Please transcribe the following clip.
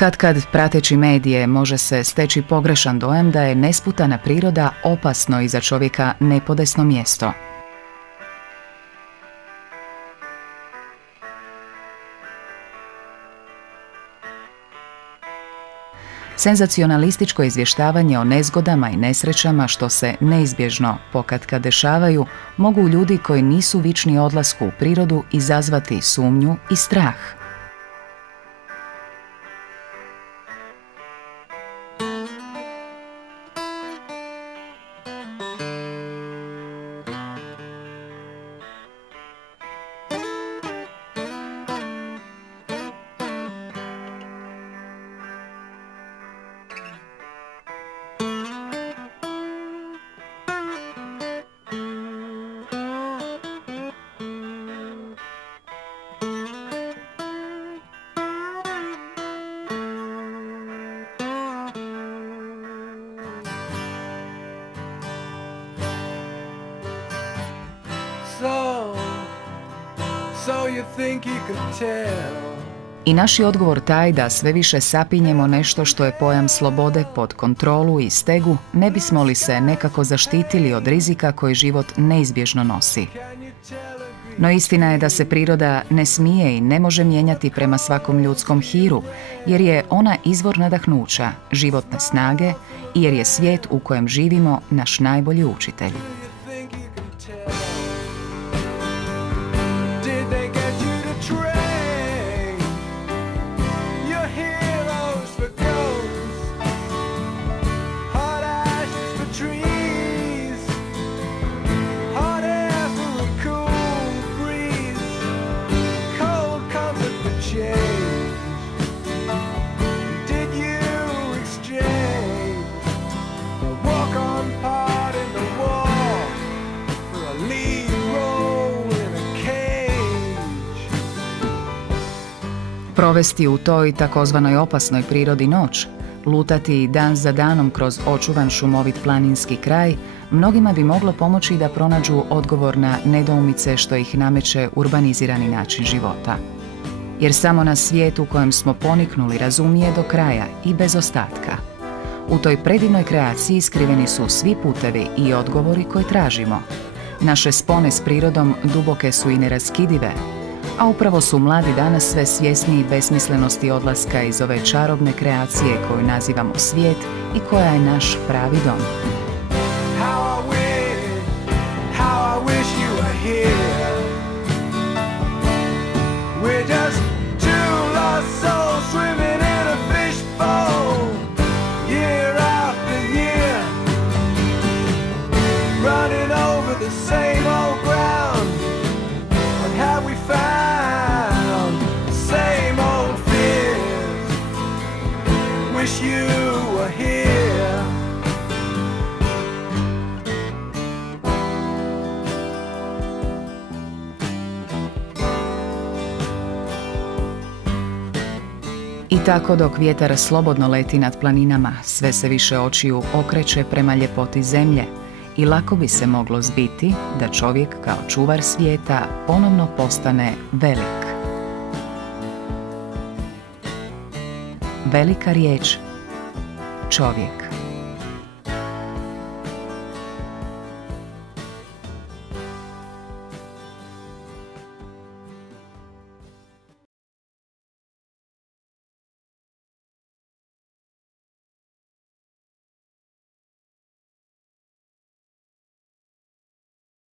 Kad prateći medije može se steći pogrešan dojam da je nesputana priroda opasno i za čovjeka nepodesno mjesto. Senzacionalističko izvještavanje o nezgodama i nesrećama što se neizbježno pokatkad dešavaju mogu ljudi koji nisu vični odlasku u prirodu izazvati sumnju i strah. I naš je odgovor taj da sve više sapinjemo nešto što je pojam slobode pod kontrolu i stegu, ne bismo li se nekako zaštitili od rizika koji život neizbježno nosi. No istina je da se priroda ne smije i ne može mijenjati prema svakom ljudskom hiru, jer je ona izvor nadahnuća, životne snage i jer je svijet u kojem živimo naš najbolji učitelj. Provesti u toj takozvanoj opasnoj prirodi noć, lutati dan za danom kroz očuvan šumovit planinski kraj, mnogima bi moglo pomoći da pronađu odgovor na nedoumice što ih nameće urbanizirani način života. Jer samo na svijetu u kojem smo poniknuli razumije do kraja i bez ostatka. U toj predivnoj kreaciji skriveni su svi putevi i odgovori koje tražimo. Naše spone s prirodom duboke su i neraskidive, a upravo su mladi danas sve svjesniji besmislenosti odlaska iz ove čarobne kreacije koju nazivamo svijet i koja je naš pravi dom. I tako dok vjetar slobodno leti nad planinama, sve se više očiju okreće prema ljepoti zemlje i lako bi se moglo zbiti da čovjek kao čuvar svijeta ponovno postane velik. Velika riječ, čovjek.